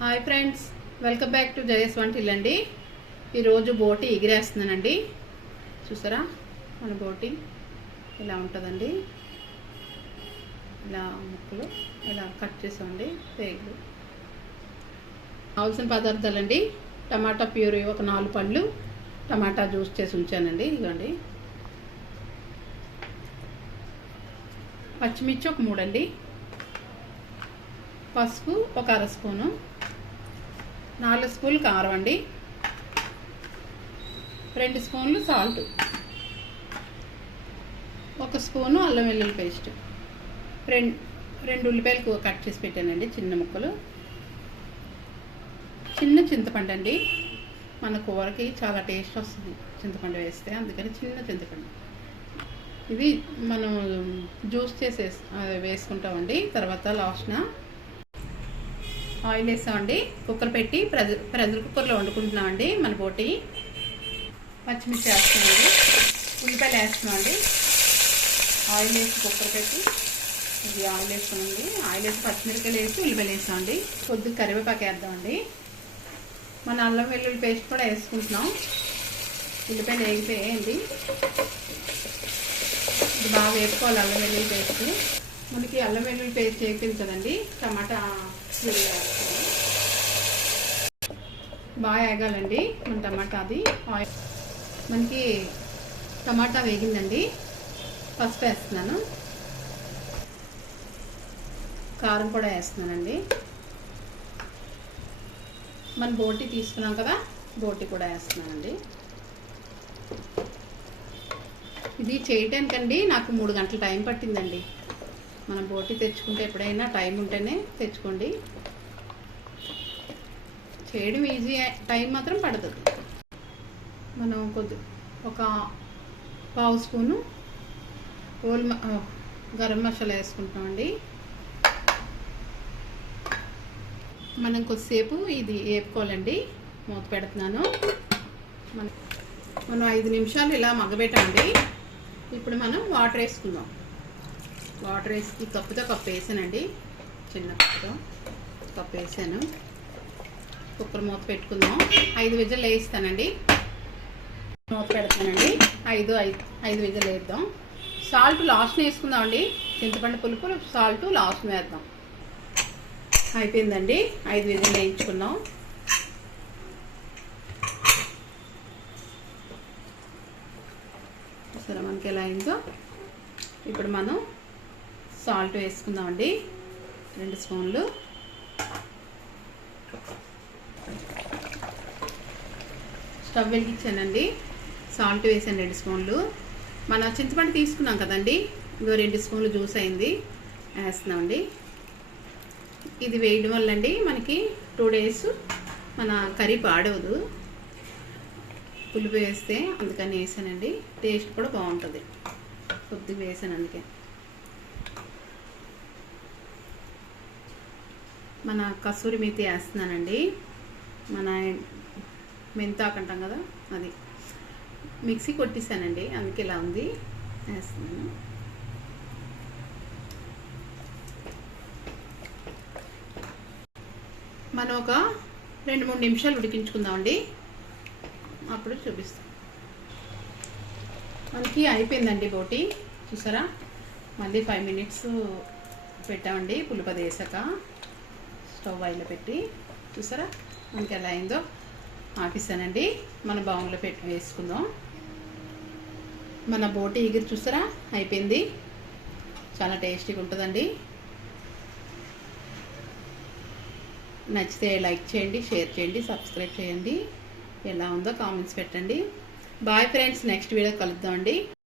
Hi friends, welcome back to Jaya svantaillu అండి. ఈరోజు బోటి ఎగిరేస్తున్నానండి. చూసారా, మన బోటి ఇలా ఉంటుందండి. ఇలా ముక్కలు ఇలా కట్ చేసామండి. పేగులు కావాల్సిన పదార్థాలండి: టమాటా ప్యూరీ ఒక 4 పళ్ళు, టమాటా జ్యూస్ చేసి ఉంచానండి. ఇదిగోండి. పచ్చిమిర్చి ఒక 3 అండి, పసుపు ఒక 1/2 స్పూను, 4 స్పూన్లు కారం అండి, 2 స్పూన్లు సాల్ట్, 1 స్పూను అల్లం వెల్లుల్లి పేస్ట్, 2 ఉల్లిపాయలు కట్ చేసి పెట్టానండి చిన్న ముక్కలు, చిన్న చింతపండు అండి. మన కూరకి చాలా టేస్ట్ వస్తుంది చింతపండు వేస్తే, అందుకని చిన్న చింతపండు. ఇది మనం జ్యూస్ చేసి వేసుకుంటామండి. తర్వాత లాస్ట్న ఆయిల్ వేసామండి. కుక్కర్ పెట్టి ప్రెజర్ కుక్కర్లో వండుకుంటున్నామండి మన బోటి. పచ్చిమిర్చి వేస్తున్నామండి, ఉల్లిపాయలు వేస్తున్నామండి. ఆయిల్ వేసి కుక్కర్ పెట్టి ఇది ఆయిల్ వేసుకోండి. ఆయిల్ వేసి పచ్చిమిరపకాయలు వేసి ఉల్లిపాయలు వేసామండి. కొద్దిగా కరివేపాకు వేద్దామండి. మన అల్లం వెల్లుల్లి పేస్ట్ కూడా వేసుకుంటున్నాం. ఉల్లిపాయలు వేగిపోయాయండి. ఇది బాగా వేసుకోవాలి అల్లం వెల్లుల్లి పేస్ట్. మనకి అల్లం వెల్లుల్లి పేస్ట్ వేయింది కదండి. టమాటా బాగా వేగాలండి మన టమాటా. అది ఆయిల్ మనకి టమాటా వేగిందండి. పసుపు వేస్తున్నాను, కారం కూడా వేస్తున్నానండి. మన బోటి తీసుకున్నాం కదా, బోటి కూడా వేస్తున్నానండి. ఇది చేయటానికండి నాకు 3 గంటల టైం పట్టిందండి. మనం బోటి తెచ్చుకుంటే ఎప్పుడైనా టైం ఉంటేనే తెచ్చుకోండి. చేయడం ఈజీ, టైం మాత్రం పడుతుంది. మనం ఒక 1/2 స్పూను గరం మసాలా వేసుకుంటామండి. మనం కొద్దిసేపు ఇది వేపుకోవాలండి. మూత పెడుతున్నాను. మనం 5 నిమిషాలు ఇలా మగ్గబెట్టండి. ఇప్పుడు మనం వాటర్ వేసుకుందాం. వాటర్ వేసి కప్పుతో కప్పు వేసానండి. చిన్న కప్పుతో కప్పు వేసాను. కుక్కర్ మూత పెట్టుకుందాం. 5 విజిల్ వేయిస్తానండి. మూత పెడతానండి. 5 విజిల్ వేద్దాం. సాల్ట్ లాస్ట్ని వేసుకుందామండి. చింతపండు పులుపు సాల్ట్ లాస్ట్ని వేద్దాం. అయిపోయిందండి. 5 విజిల్ వేయించుకుందాం. సరే, మనకి ఎలా అయిందో ఇప్పుడు మనం సాల్ట్ వేసుకుందామండి. 2 స్పూన్లు. స్టవ్ వెలిగించానండి. సాల్ట్ వేసాను 2 స్పూన్లు. మన చింతపండు తీసుకున్నాం కదండి, ఇంకో 2 స్పూన్లు జ్యూస్ అయింది వేస్తున్నామండి. ఇది వేయడం వల్ల అండి మనకి 2 డేస్ మన కర్రీ పాడవదు. పులుపు వేస్తే అందుకని వేసానండి. టేస్ట్ కూడా బాగుంటుంది. కొద్దిగా వేసాను అందుకే. మన కసూరి మేతి వేస్తున్నానండి. మన మెంతాకు అంటాం కదా, అది మిక్సీ కొట్టేసానండి, అందుకే ఇలా ఉంది. వేస్తున్నాను. మనం ఒక 2-3 నిమిషాలు ఉడికించుకుందామండి. అప్పుడు చూపిస్తాం. మనకి అయిపోయిందండి బోటి. చూసారా, మళ్ళీ 5 మినిట్స్ పెట్టామండి పులుపది వేసాక. స్టవ్ ఆయిల్లో పెట్టి చూసారా మనకి ఎలా అయిందో ఆపిస్తానండి. మన బౌన్లో పెట్టి వేసుకుందాం. మన బోటి ఎగిరి చూసారా అయిపోయింది. చాలా టేస్టీగా ఉంటుందండి. నచ్చితే లైక్ చేయండి, షేర్ చేయండి, సబ్స్క్రైబ్ చేయండి. ఎలా ఉందో కామెంట్స్ పెట్టండి. బాయ్ ఫ్రెండ్స్, నెక్స్ట్ వీడియో కలుద్దామండి.